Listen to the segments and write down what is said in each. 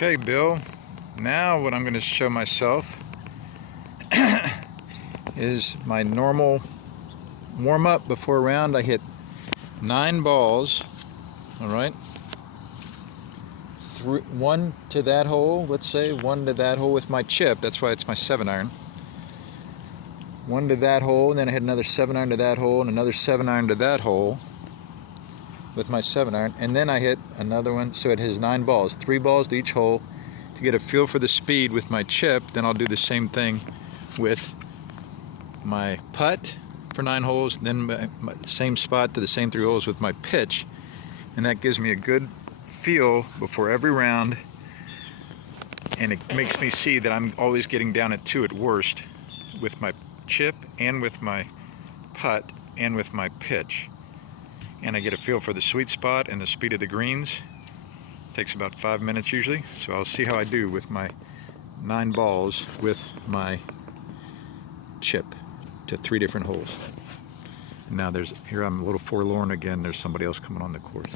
Okay, Bill, now what I'm going to show myself is my normal warm-up before a round. I hit 9 balls, all right? One to that hole, let's say, one to that hole with my chip. That's why it's my 7-iron. One to that hole, and then I hit another 7-iron to that hole, and another 7-iron to that hole with my 7-iron, and then I hit another one, so it has 9 balls, 3 balls to each hole to get a feel for the speed with my chip. Then I'll do the same thing with my putt for 9 holes, then my same spot to the same 3 holes with my pitch, and that gives me a good feel before every round, and it makes me see that I'm always getting down at 2 at worst with my chip and with my putt and with my pitch. And I get a feel for the sweet spot and the speed of the greens. It takes about 5 minutes usually, so I'll see how I do with my 9 balls with my chip to 3 different holes. Now here I'm a little forlorn again. There's somebody else coming on the course,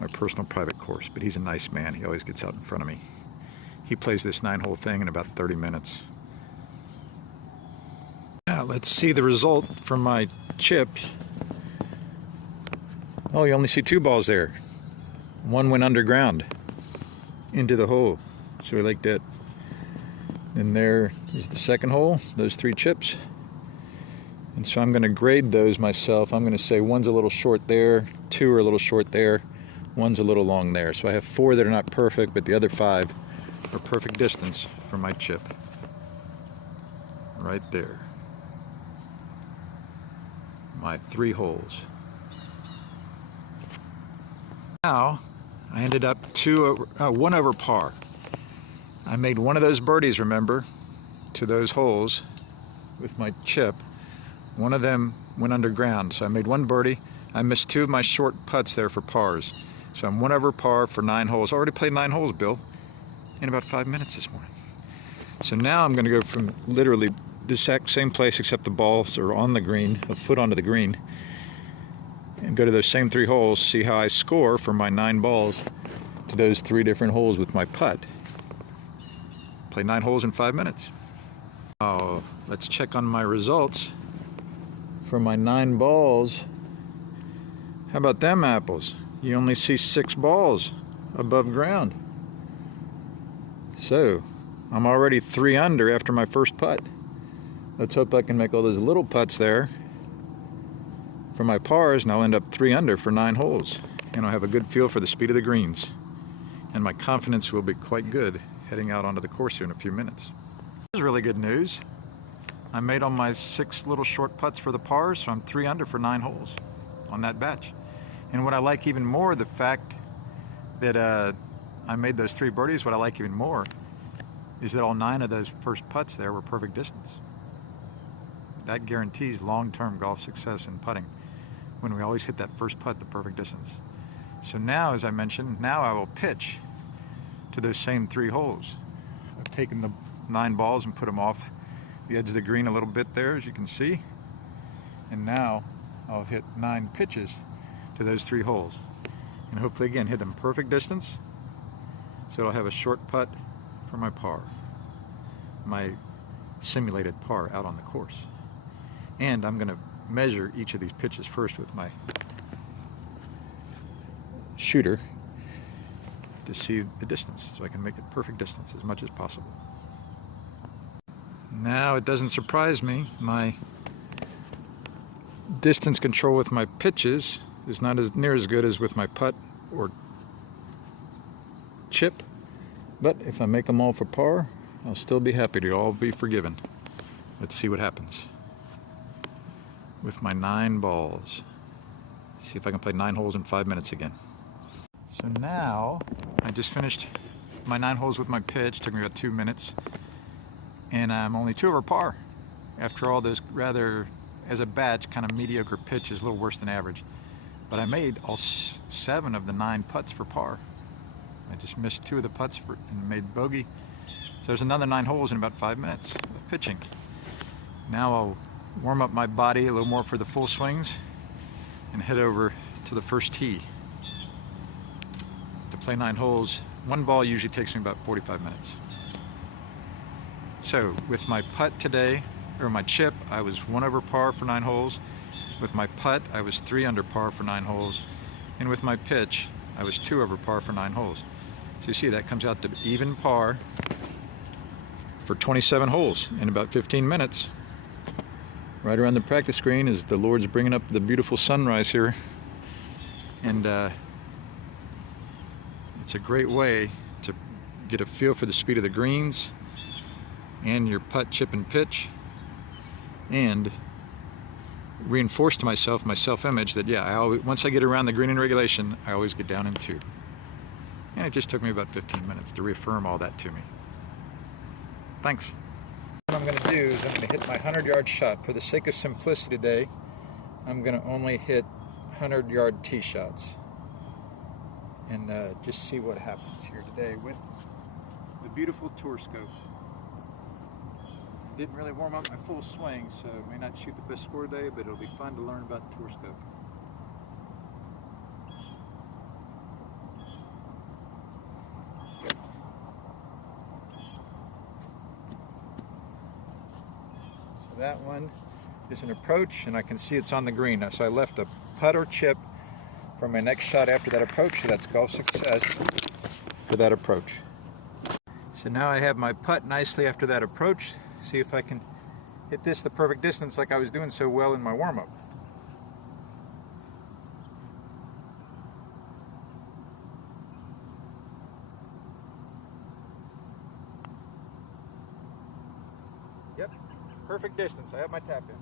my personal private course, but he's a nice man. He always gets out in front of me. He plays this 9-hole thing in about 30 minutes. Now let's see the result from my chips. Oh, you only see 2 balls there. One went underground into the hole, so we like that. And there is the second hole, those 3 chips. And so I'm going to grade those myself. I'm going to say one's a little short there, 2 are a little short there, one's a little long there. So I have 4 that are not perfect, but the other 5 are perfect distance from my chip. Right there. My 3 holes. Now, I ended up 1 over par. I made one of those birdies, remember, to those holes with my chip. One of them went underground, so I made 1 birdie. I missed 2 of my short putts there for pars. So I'm 1 over par for 9 holes. I already played 9 holes, Bill, in about 5 minutes this morning. So now I'm going to go from literally the same place, except the balls are on the green, a foot onto the green, and go to those same 3 holes, see how I score for my 9 balls to those 3 different holes with my putt. Play 9 holes in 5 minutes. Oh, let's check on my results for my 9 balls. How about them apples? You only see 6 balls above ground. So, I'm already 3 under after my first putt. Let's hope I can make all those little putts there for my pars, and I'll end up 3 under for 9 holes. And I'll have a good feel for the speed of the greens. And my confidence will be quite good heading out onto the course here in a few minutes. This is really good news. I made all my 6 little short putts for the pars, so I'm 3 under for 9 holes on that batch. And what I like even more, the fact that I made those 3 birdies, what I like even more is that all 9 of those first putts there were perfect distance. That guarantees long-term golf success in putting, when we always hit that first putt the perfect distance. So now, as I mentioned, now I will pitch to those same 3 holes. I've taken the 9 balls and put them off the edge of the green a little bit there, as you can see. And now I'll hit 9 pitches to those 3 holes. And hopefully, again, hit them perfect distance, so I'll have a short putt for my par, my simulated par out on the course. And I'm going to measure each of these pitches first with my shooter to see the distance, so I can make it perfect distance as much as possible. Now, it doesn't surprise me, my distance control with my pitches is not near as good as with my putt or chip, but if I make them all for par, I'll still be happy to all be forgiven. Let's see what happens with my 9 balls. See if I can play 9 holes in 5 minutes again. So now, I just finished my 9 holes with my pitch. Took me about 2 minutes. And I'm only 2 over par. After all those rather, as a batch, kind of mediocre pitches, a little worse than average. But I made all 7 of the 9 putts for par. I just missed 2 of the putts and made bogey. So there's another 9 holes in about 5 minutes of pitching. Now I'll warm up my body a little more for the full swings and head over to the first tee to play 9 holes one ball usually takes me about 45 minutes. So with my putt today, or my chip, I was 1 over par for 9 holes. With my putt, I was 3 under par for 9 holes. And with my pitch, I was 2 over par for 9 holes. So you see that comes out to even par for 27 holes in about 15 minutes. Right around the practice green as the Lord's bringing up the beautiful sunrise here. And it's a great way to get a feel for the speed of the greens and your putt, chip, and pitch, and reinforce to myself my self-image that once I get around the green in regulation, I always get down in 2. And it just took me about 15 minutes to reaffirm all that to me. Thanks. What I'm going to do is I'm going to hit my 100-yard shot. For the sake of simplicity today, I'm going to only hit 100-yard tee shots and just see what happens here today with the beautiful tour scope. Didn't really warm up my full swing, so may not shoot the best score today, but it'll be fun to learn about the tour scope. So that one is an approach, and I can see it's on the green. So I left a putt or chip for my next shot after that approach, so that's golf success for that approach. So now I have my putt nicely after that approach. See if I can hit this the perfect distance like I was doing so well in my warm-up. Yep, perfect distance. I have my tap in.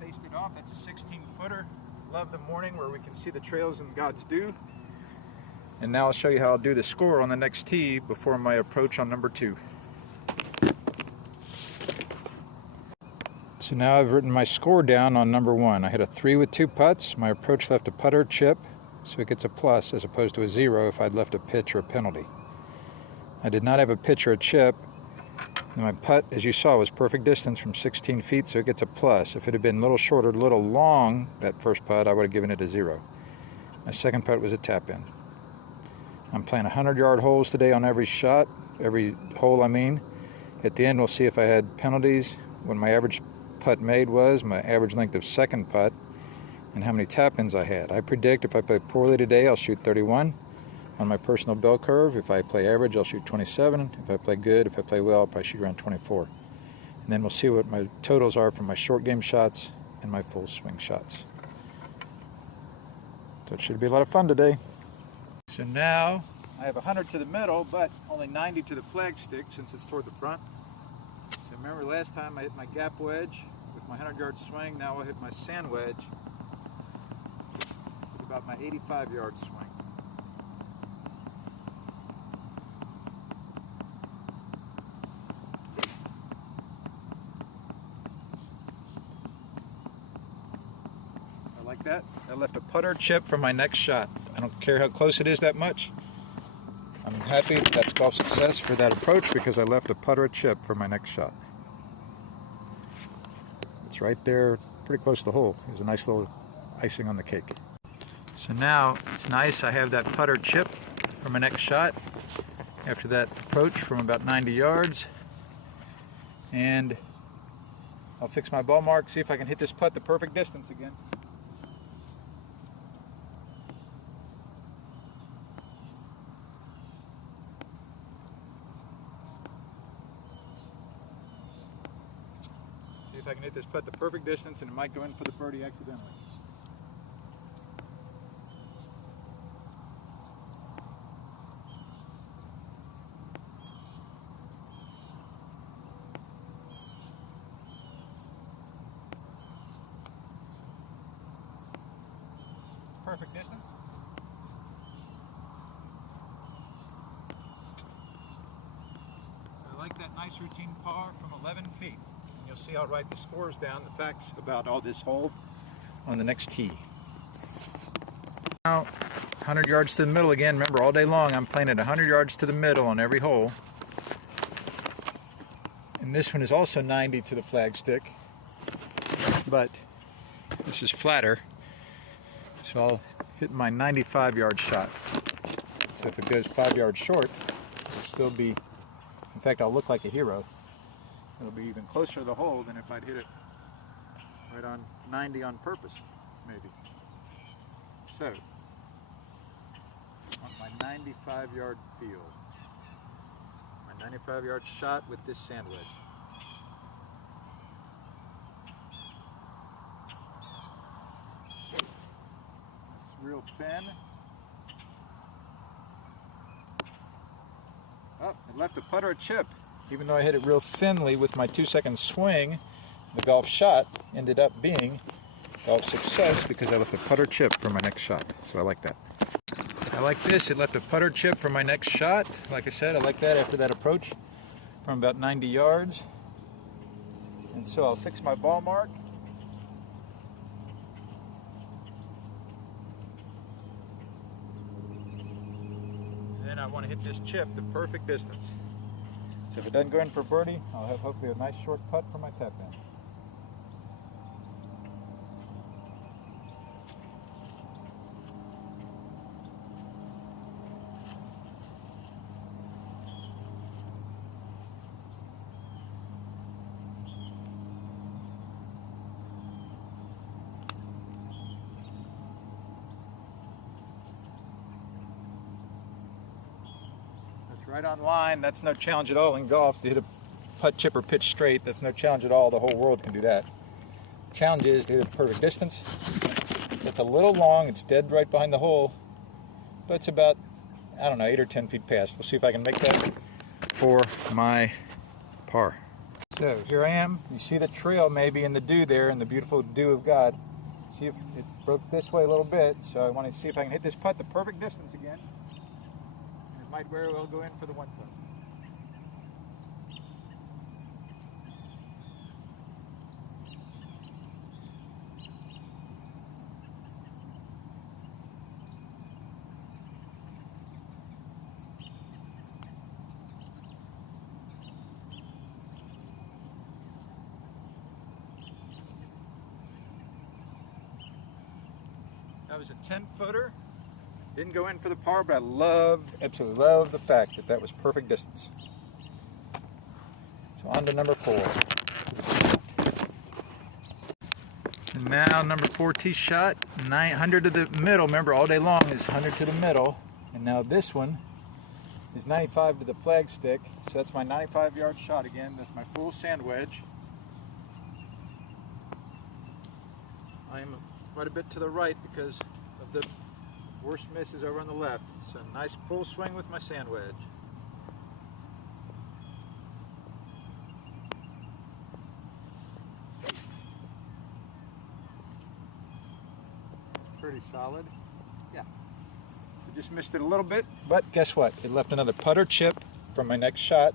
Faced it off. That's a 16-footer. Love the morning where we can see the trails in God's dew. And now I'll show you how I'll do the score on the next tee before my approach on number 2. So now I've written my score down on number 1. I hit a 3 with 2 putts. My approach left a putter chip, so it gets a plus as opposed to a 0 if I'd left a pitch or a penalty. I did not have a pitch or a chip. And my putt, as you saw, was perfect distance from 16 feet, so it gets a plus. If it had been a little shorter, a little long, that first putt, I would have given it a 0. My second putt was a tap in. I'm playing 100-yard holes today on every shot, every hole I mean. At the end we'll see if I had penalties, what my average putt made was, my average length of second putt, and how many tap-ins I had. I predict if I play poorly today, I'll shoot 31 on my personal bell curve. If I play average, I'll shoot 27. If I play good, if I play well, I'll probably shoot around 24. And then we'll see what my totals are for my short game shots and my full swing shots. So it should be a lot of fun today. So now I have 100 to the middle, but only 90 to the flag stick since it's toward the front. So remember last time I hit my gap wedge with my 100-yard swing. Now I'll hit my sand wedge with about my 85-yard swing. I like that. I left a putter chip for my next shot. I don't care how close it is that much. I'm happy that's golf success for that approach because I left a putter chip for my next shot. It's right there, pretty close to the hole. It was a nice little icing on the cake. So now it's nice I have that putter chip for my next shot after that approach from about 90 yards. And I'll fix my ball mark, see if I can hit this putt the perfect distance again. If I can hit this putt the perfect distance, and it might go in for the birdie accidentally. Perfect distance. I like that nice routine par from 11 feet. You'll see I'll write the scores down, the facts about all this hole on the next tee. Now, 100 yards to the middle again. Remember, all day long I'm playing at 100 yards to the middle on every hole. And this one is also 90 to the flagstick, but this is flatter. So I'll hit my 95-yard shot. So if it goes 5 yards short, it'll still be, in fact, I'll look like a hero. It'll be even closer to the hole than if I'd hit it right on 90 on purpose, maybe. So, on my 95-yard field, my 95-yard shot with this sand wedge. That's real thin. Oh, it left a putt or a chip. Even though I hit it real thinly with my 2-second swing, the golf shot ended up being golf success because I left a putt or chip for my next shot. So I like that. I like this. It left a putt or chip for my next shot. Like I said, I like that after that approach from about 90 yards. And so I'll fix my ball mark. And then I want to hit this chip the perfect distance. So if it doesn't go in for birdie, I'll have hopefully a nice short putt for my tap in. Right on line. That's no challenge at all in golf to hit a putt, chip, or pitch straight. That's no challenge at all. The whole world can do that. Challenge is to hit a perfect distance. It's a little long. It's dead right behind the hole, but it's about, I don't know, 8 or 10 feet past. We'll see if I can make that for my par. So here I am. You see the trail maybe in the dew there, in the beautiful dew of God. See if it broke this way a little bit. So I want to see if I can hit this putt the perfect distance again. Might very well go in for the 1 putt. That was a 10-footer. Didn't go in for the par, but I absolutely love the fact that that was perfect distance. So on to number 4. And now number 4 tee shot, 900 to the middle. Remember, all day long is 100 to the middle. And now this one is 95 to the flagstick. So that's my 95-yard shot again. That's my full sand wedge. I am quite a bit to the right because of the worst miss is over on the left. So nice full swing with my sand wedge. Pretty solid. Yeah. So just missed it a little bit, but guess what? It left another putt or chip from my next shot.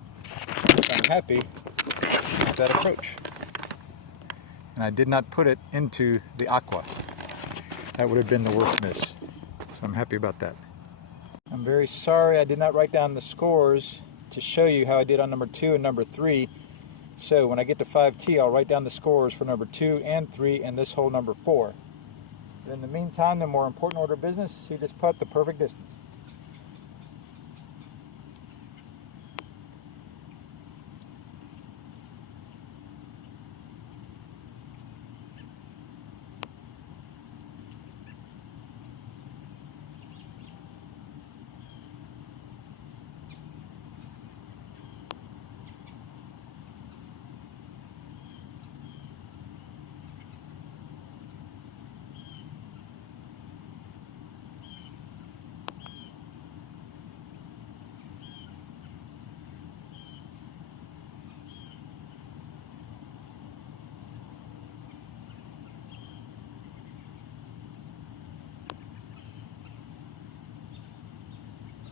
So I'm happy with that approach. And I did not put it into the aqua. That would have been the worst miss. So I'm happy about that. I'm very sorry I did not write down the scores to show you how I did on number 2 and number 3. So when I get to 5T, I'll write down the scores for number 2 and 3 and this hole number 4. But in the meantime, the more important order of business, see this putt the perfect distance.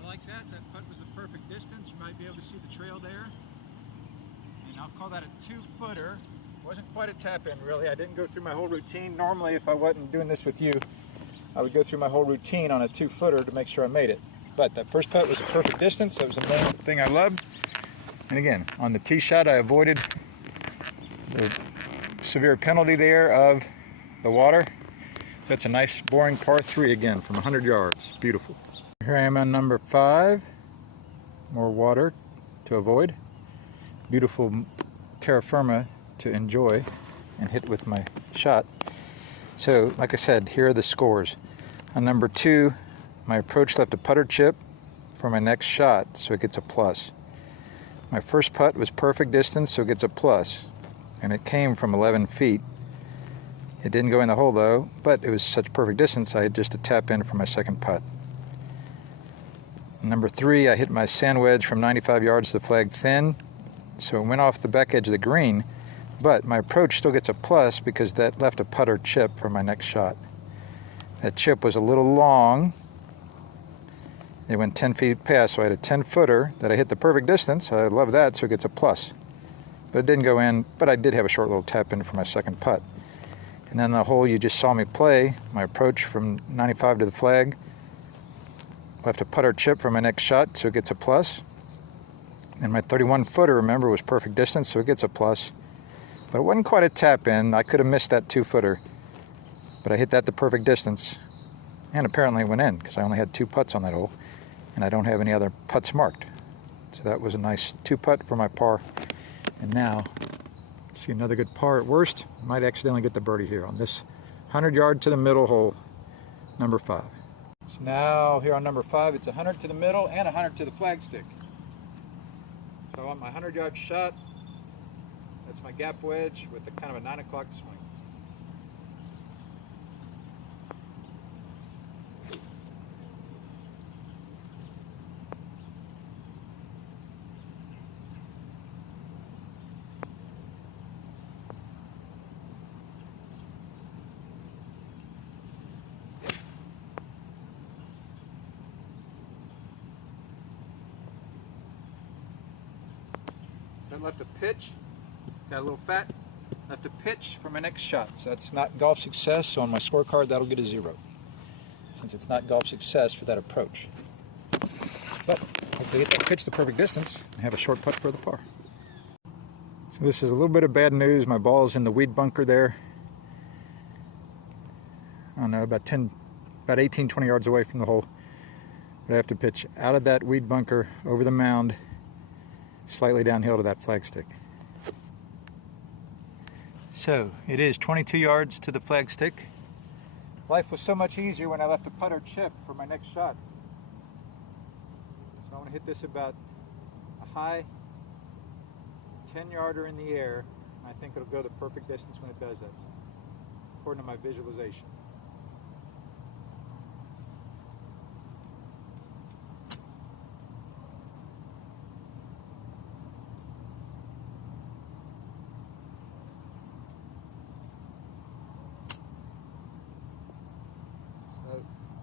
Like that putt was the perfect distance. You might be able to see the trail there. And I'll call that a 2-footer. Wasn't quite a tap in really. I didn't go through my whole routine. Normally if I wasn't doing this with you, I would go through my whole routine on a 2-footer to make sure I made it. But that first putt was a perfect distance. That was the main thing I loved. And again, on the tee shot I avoided the severe penalty there of the water. That's a nice boring par 3 again from 100 yards. Beautiful. Here I am on number 5. More water to avoid. Beautiful terra firma to enjoy and hit with my shot. So, like I said, here are the scores. On number 2, my approach left a putter chip for my next shot, so it gets a plus. My first putt was perfect distance, so it gets a plus. And it came from 11 feet. It didn't go in the hole though, but it was such perfect distance I had just to tap in for my second putt. Number 3, I hit my sand wedge from 95 yards to the flag thin, so it went off the back edge of the green, but my approach still gets a plus because that left a putter chip for my next shot. That chip was a little long. It went 10 feet past, so I had a 10-footer that I hit the perfect distance. I love that, so it gets a plus. But it didn't go in, but I did have a short little tap in for my second putt. And then the hole you just saw me play, my approach from 95 to the flag, left a putter chip for my next shot, so it gets a plus. And my 31-footer, remember, was perfect distance, so it gets a plus. But it wasn't quite a tap in. I could have missed that 2-footer. But I hit that the perfect distance. And apparently it went in, because I only had 2 putts on that hole. And I don't have any other putts marked. So that was a nice 2-putt for my par. And now, let's see, another good par at worst. Might accidentally get the birdie here on this 100-yard to the middle hole, number 5. So now, here on number 5, it's 100 to the middle and 100 to the flagstick. So I want my 100-yard shot. That's my gap wedge with a kind of a 9 o'clock swing. That left a pitch, got a little fat, left a pitch for my next shot. So that's not golf success, so on my scorecard that'll get a 0. Since it's not golf success for that approach. But hopefully hit that pitch the perfect distance and have a short putt for the par. So this is a little bit of bad news. My ball's in the weed bunker there. I don't know, about 18, 20 yards away from the hole. But I have to pitch out of that weed bunker over the mound, slightly downhill to that flagstick. So it is 22 yards to the flagstick. Life was so much easier when I left a putter chip for my next shot. So I want to hit this about a high 10-yarder in the air. I think it'll go the perfect distance when it does that, according to my visualization.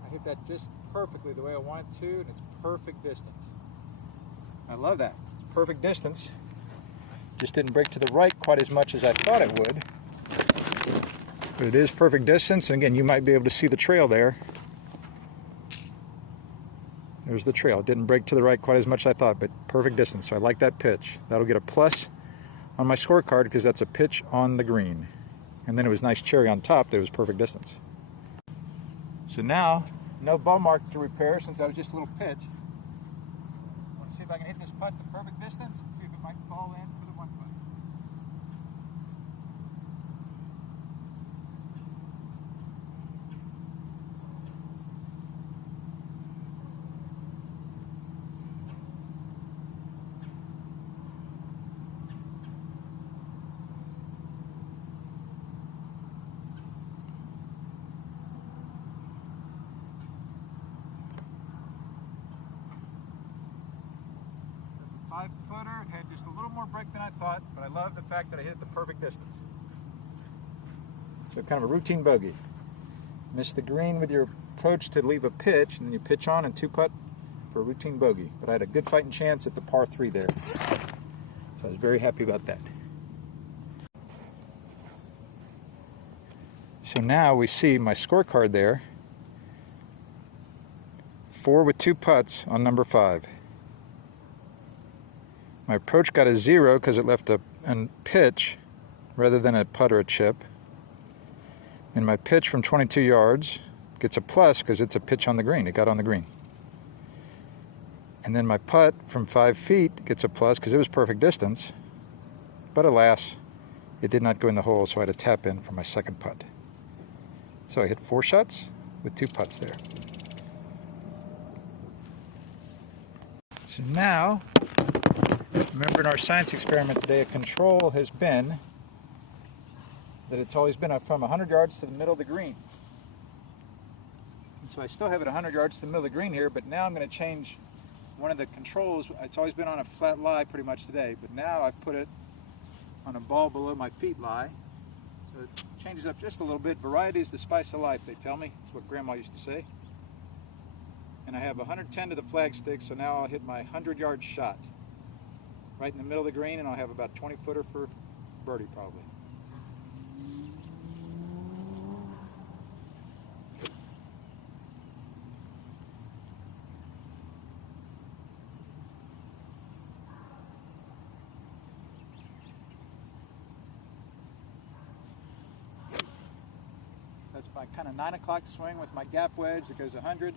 I hit that just perfectly the way I want it to, and it's perfect distance. I love that. Perfect distance. Just didn't break to the right quite as much as I thought it would. But it is perfect distance, and again, you might be able to see the trail there. There's the trail. It didn't break to the right quite as much as I thought, but perfect distance. So I like that pitch. That'll get a plus on my scorecard because that's a pitch on the green. And then it was nice cherry on top that it was perfect distance. So now, no ball mark to repair since that was just a little pitch. I want to see if I can hit this putt the perfect distance and see if it might fall in for the 1 putt. That's a 5-footer. It had just a little more break than I thought, but I love the fact that I hit it the perfect distance. So kind of a routine bogey. Miss the green with your approach to leave a pitch, and then you pitch on and 2-putt for a routine bogey. But I had a good fighting chance at the par 3 there. So I was very happy about that. So now we see my scorecard there. 4 with 2 putts on number 5. My approach got a 0 because it left a pitch rather than a putt or a chip. And my pitch from 22 yards gets a plus because it's a pitch on the green. It got on the green. And then my putt from 5 feet gets a plus because it was perfect distance. But alas, it did not go in the hole, so I had to tap in for my second putt. So I hit 4 shots with 2 putts there. So now, remember in our science experiment today, a control has been that it's always been from 100 yards to the middle of the green. And so I still have it 100 yards to the middle of the green here, but now I'm going to change one of the controls. It's always been on a flat lie pretty much today, but now I've put it on a ball below my feet lie. So it changes up just a little bit. Variety is the spice of life, they tell me. That's what Grandma used to say. And I have 110 to the flagstick, so now I'll hit my 100-yard shot right in the middle of the green, and I'll have about 20-footer for birdie probably. That's my kind of 9 o'clock swing with my gap wedge that goes 100.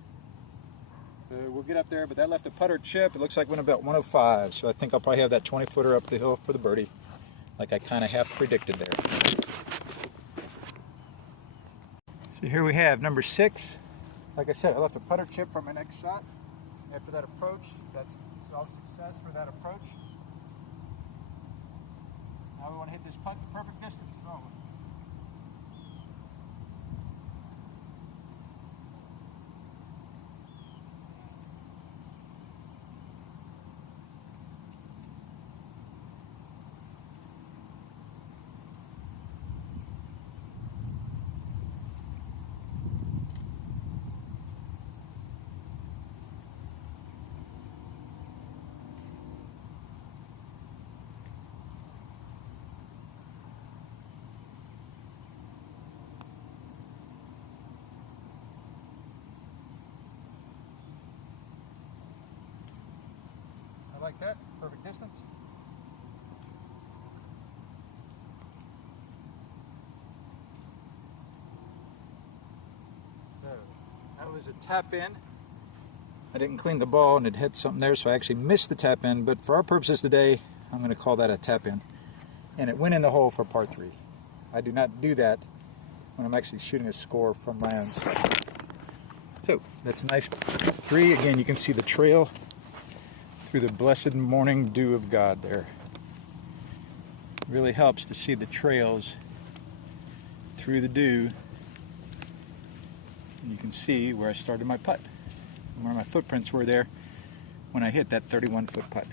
So we'll get up there, but that left a putter chip. It looks like went about 105, so I think I'll probably have that 20-footer up the hill for the birdie, like I kind of half predicted there. So here we have number 6. Like I said, I left a putter chip for my next shot. After that approach, that's all success for that approach. Now we want to hit this putt to perfect distance. So I like that, perfect distance. So that was a tap in. I didn't clean the ball and it hit something there, so I actually missed the tap in, but for our purposes today, I'm going to call that a tap in. And it went in the hole for par 3. I do not do that when I'm actually shooting a score from lands. So that's a nice 3. Again, you can see the trail through the blessed morning dew of God there. It really helps to see the trails through the dew. And you can see where I started my putt, and where my footprints were there when I hit that 31-foot putt.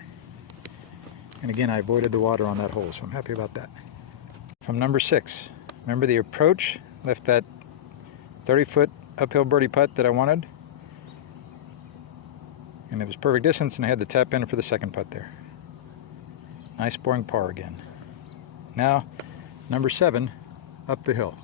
And again, I avoided the water on that hole, so I'm happy about that. From number 6, remember the approach? Left that 30-foot uphill birdie putt that I wanted. And it was perfect distance, and I had the tap in for the second putt there. Nice boring par again. Now, number 7, up the hill.